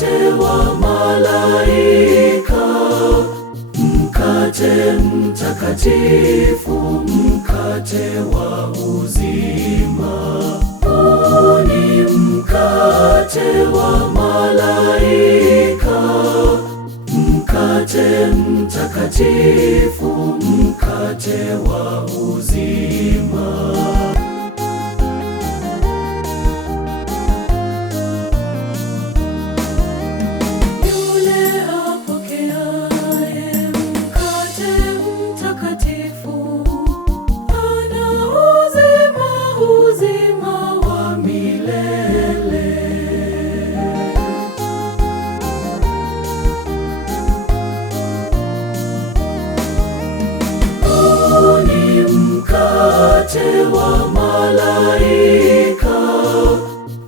mkate wa malaika, mkate mtakatifu, mkate wa uzima. Huu ni mkate wa malaika, mkate mtakatifu, mkate wa uzima. Mkate wa malaika,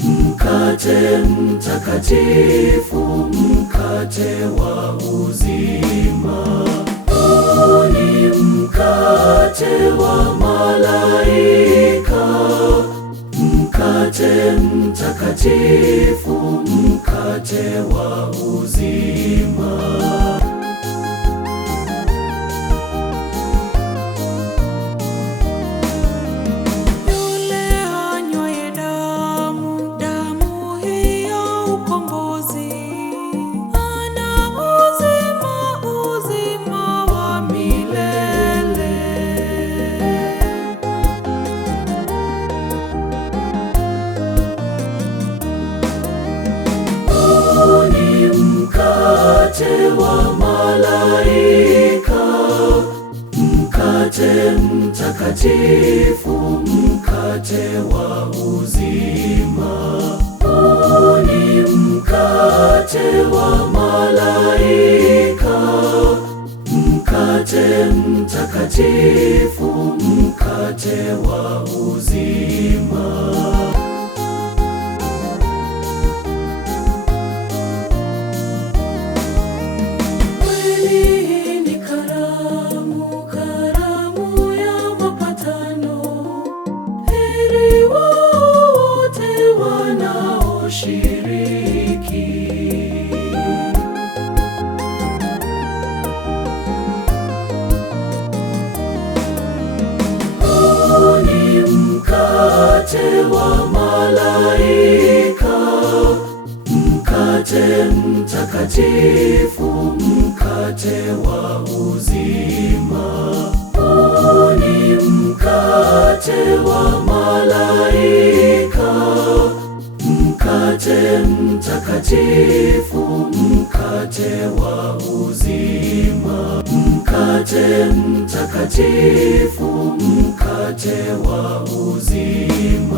mkate mtakatifu, mkate wa uzima. Huu ni mkate wa malaika, mkate mtakatifu, mkate wa uzima. Mkate wa malaika, mkate mtakatifu, mkate wa uzima. Huu ni mkate wa malaika, mkate mtakatifu, mkate wa uzima. Mkate wa malaika, mkate mtakatifu, mkate wa uzima. Huu ni mkate wa malaika, mkate mtakatifu, mkate wa uzima. Mkate mtakatifu, mkate wa uzima.